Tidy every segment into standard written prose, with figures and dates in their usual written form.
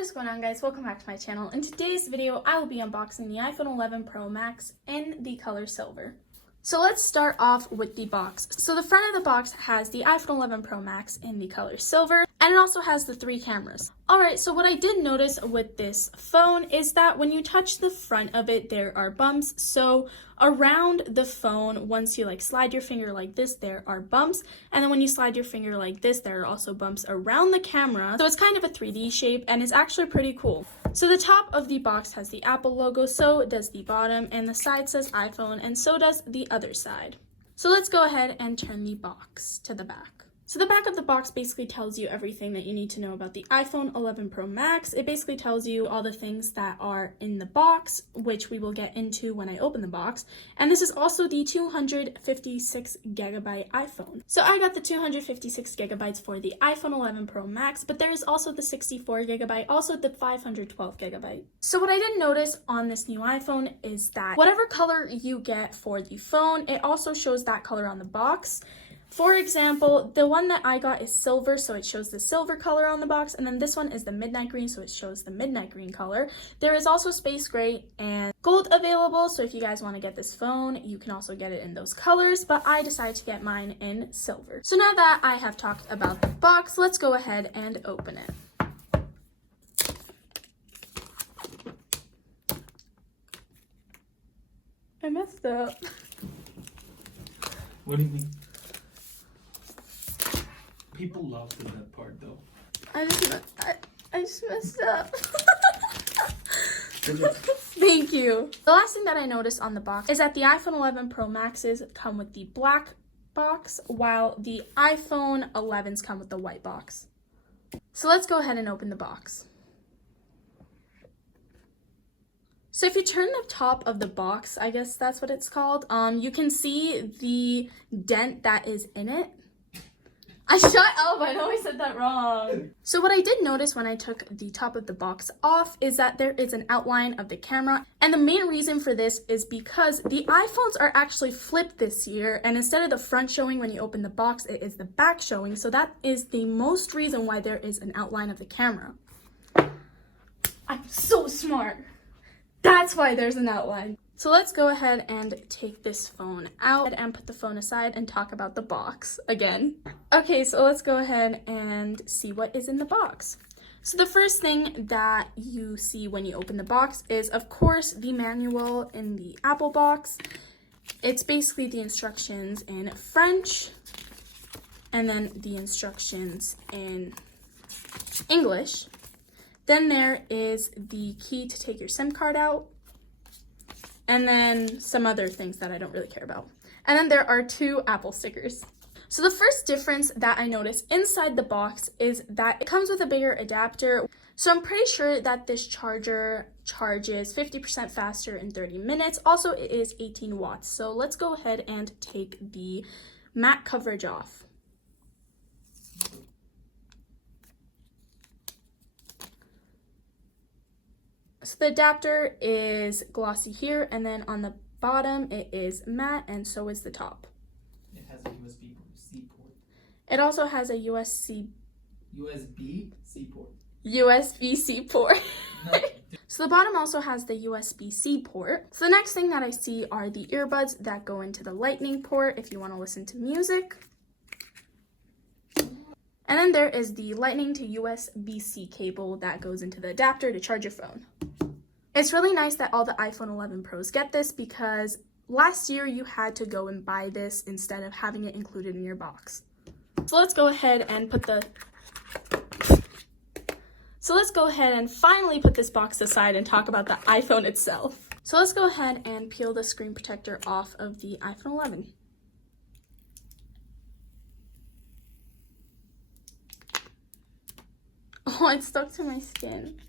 What is going on, guys? Welcome back to my channel. In today's video, I will be unboxing the iPhone 11 Pro Max in the color silver. So let's start off with the box. So the front of the box has the iPhone 11 Pro Max in the color silver, and it also has the 3 cameras. Alright, so what I did notice with this phone is that when you touch the front of it, there are bumps. So around the phone, once you slide your finger like this, there are bumps. And then when you slide your finger like this, there are also bumps around the camera. So it's kind of a 3D shape, and it's actually pretty cool. So the top of the box has the Apple logo, so does the bottom, and the side says iPhone, and so does the other side. So let's go ahead and turn the box to the back. So the back of the box basically tells you everything that you need to know about the iPhone 11 Pro Max. It basically tells you all the things that are in the box, which we will get into when I open the box. And this is also the 256 gigabyte iPhone. So I got the 256 gigabytes for the iPhone 11 Pro Max, but there is also the 64 gigabyte, also the 512 gigabyte. So what I did notice on this new iPhone is that whatever color you get for the phone, it also shows that color on the box. For example, the one that I got is silver, so it shows the silver color on the box, and then this one is the midnight green, so it shows the midnight green color. There is also space gray and gold available, so if you guys want to get this phone, you can also get it in those colors, but I decided to get mine in silver. So now that I have talked about the box, let's go ahead and open it. I messed up. What do you mean? People love that part though. I just messed up. Thank you. The last thing that I noticed on the box is that the iPhone 11 Pro Maxes come with the black box, while the iPhone 11s come with the white box. So let's go ahead and open the box. So if you turn the top of the box, I guess that's what it's called, you can see the dent that is in it. Shut up, I know I said that wrong. So what I did notice when I took the top of the box off is that there is an outline of the camera. And the main reason for this is because the iPhones are actually flipped this year, and instead of the front showing when you open the box, it is the back showing. So that is the most reason why there is an outline of the camera. I'm so smart. That's why there's an outline. So let's go ahead and take this phone out and put the phone aside and talk about the box again. Okay, so let's go ahead and see what is in the box. So the first thing that you see when you open the box is, of course, the manual in the Apple box. It's basically the instructions in French and then the instructions in English. Then there is the key to take your SIM card out, and then some other things that I don't really care about. And then there are 2 Apple stickers. So the first difference that I noticed inside the box is that it comes with a bigger adapter. So I'm pretty sure that this charger charges 50% faster in 30 minutes. Also, it is 18 watts. So let's go ahead and take the matte coverage off. So the adapter is glossy here, and then on the bottom it is matte, and so is the top. It has a USB-C port. It also has a USB-C port. USB-C port. No. So the bottom also has the USB-C port. So the next thing that I see are the earbuds that go into the lightning port if you want to listen to music. And then there is the lightning to USB-C cable that goes into the adapter to charge your phone. It's really nice that all the iPhone 11 Pros get this, because last year you had to go and buy this instead of having it included in your box. So let's go ahead and finally put this box aside and talk about the iPhone itself. So let's go ahead and peel the screen protector off of the iPhone 11. Oh, it stuck to my skin.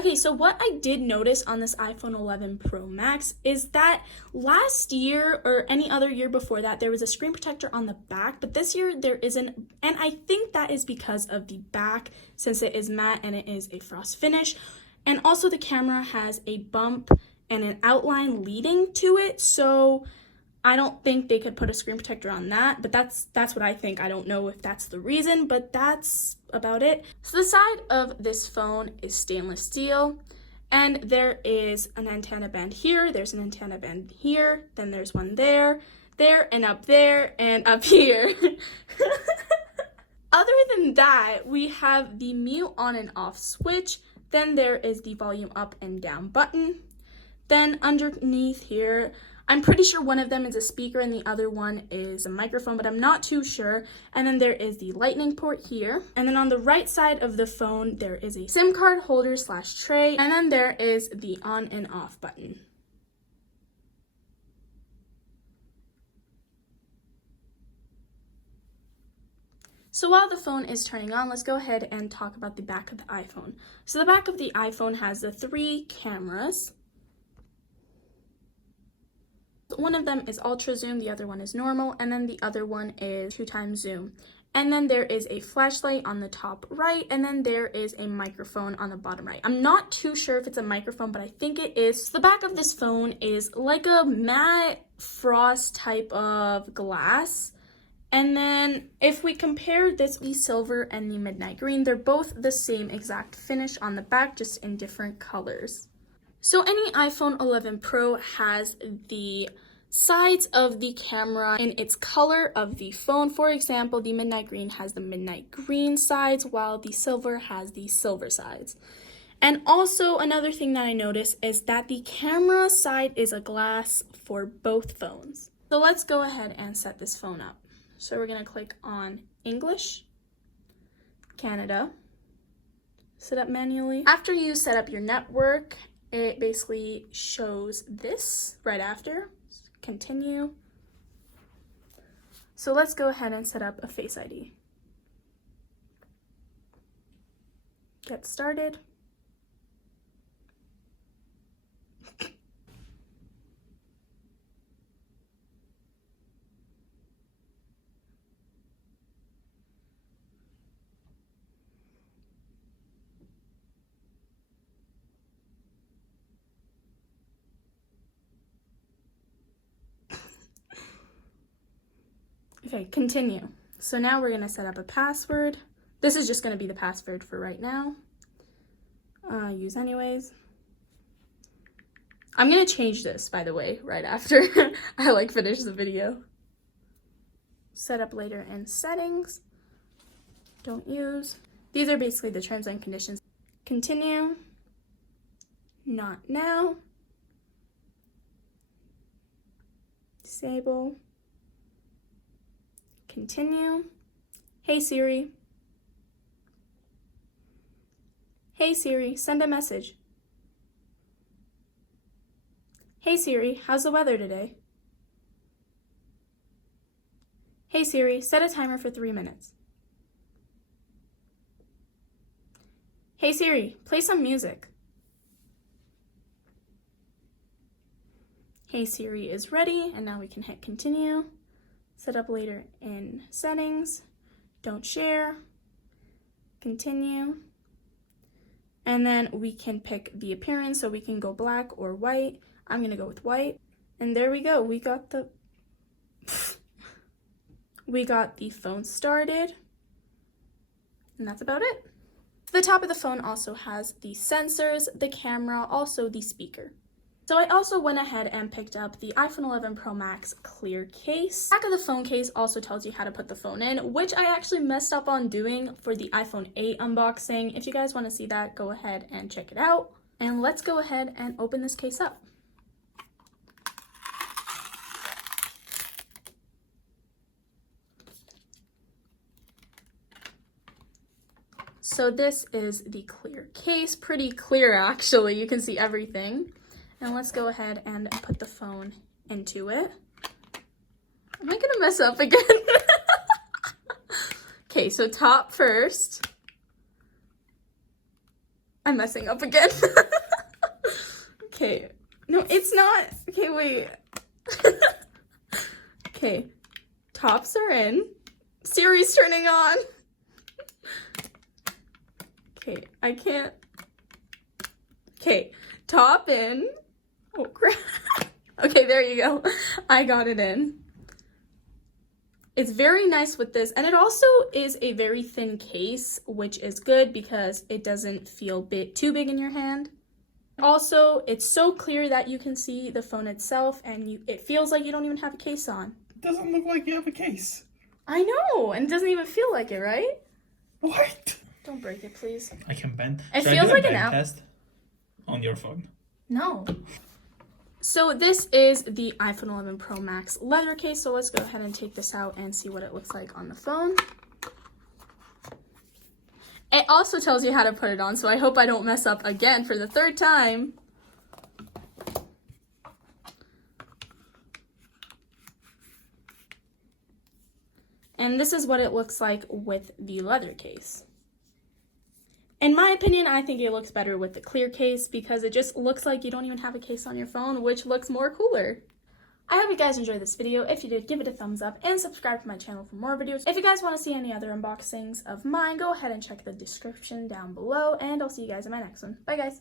Okay, so what I did notice on this iPhone 11 Pro Max is that last year or any other year before that, there was a screen protector on the back, but this year there isn't, and I think that is because of the back, since it is matte and it is a frost finish, and also the camera has a bump and an outline leading to it, so I don't think they could put a screen protector on that, but that's what I think. I don't know if that's the reason, but that's about it. So the side of this phone is stainless steel, and there is an antenna band here, there's an antenna band here, then there's one there, and up there, and up here. Other than that, we have the mute on and off switch, then there is the volume up and down button. Then underneath here, I'm pretty sure one of them is a speaker and the other one is a microphone, but I'm not too sure. And then there is the lightning port here. And then on the right side of the phone, there is a SIM card holder / tray. And then there is the on and off button. So while the phone is turning on, let's go ahead and talk about the back of the iPhone. So the back of the iPhone has the 3 cameras. One of them is ultra zoom, the other one is normal, and then the other one is 2x zoom. And then there is a flashlight on the top right, and then there is a microphone on the bottom right. I'm not too sure if it's a microphone, but I think it is. So the back of this phone is like a matte frost type of glass. And then if we compare this, the silver and the midnight green, they're both the same exact finish on the back, just in different colors. So any iPhone 11 Pro has the sides of the camera in its color of the phone. For example, the midnight green has the midnight green sides, while the silver has the silver sides. And also another thing that I noticed is that the camera side is a glass for both phones. So let's go ahead and set this phone up. So we're gonna click on English, Canada, set up manually. After you set up your network, it basically shows this right after. Continue. So let's go ahead and set up a Face ID. Get started. Okay, continue. So now we're gonna set up a password. This is just gonna be the password for right now. Use anyways. I'm gonna change this, by the way, right after I finish the video. Set up later in settings. Don't use. These are basically the terms and conditions. Continue. Not now. Disable. Continue. Hey Siri. Hey Siri, send a message. Hey Siri, how's the weather today? Hey Siri, set a timer for 3 minutes. Hey Siri, play some music. Hey Siri is ready, and now we can hit continue. Set up later in settings, don't share, continue, and then we can pick the appearance, so we can go black or white. I'm gonna go with white, and there we go. We got the phone started, and that's about it. The top of the phone also has the sensors, the camera, also the speaker. So I also went ahead and picked up the iPhone 11 Pro Max clear case. The back of the phone case also tells you how to put the phone in, which I actually messed up on doing for the iPhone 8 unboxing. If you guys want to see that, go ahead and check it out. And let's go ahead and open this case up. So this is the clear case, pretty clear actually, you can see everything. And let's go ahead and put the phone into it. Am I gonna mess up again? Okay, so top first. I'm messing up again. Okay, no, it's not. Okay, wait. Okay, tops are in. Siri's turning on. Okay, I can't. Okay, top in. Oh crap. Okay, there you go. I got it in. It's very nice with this, and it also is a very thin case, which is good because it doesn't feel too big in your hand. Also, it's so clear that you can see the phone itself, and it feels like you don't even have a case on. It doesn't look like you have a case. I know, and it doesn't even feel like it, right? What? Don't break it, please. I can bend. It Should feels I do like a an bend app. test on your phone. No. So this is the iPhone 11 Pro Max leather case. So let's go ahead and take this out and see what it looks like on the phone. It also tells you how to put it on, so I hope I don't mess up again for the third time. And this is what it looks like with the leather case. In my opinion, I think it looks better with the clear case because it just looks like you don't even have a case on your phone, which looks more cooler. I hope you guys enjoyed this video. If you did, give it a thumbs up and subscribe to my channel for more videos. If you guys want to see any other unboxings of mine, go ahead and check the description down below, and I'll see you guys in my next one. Bye, guys.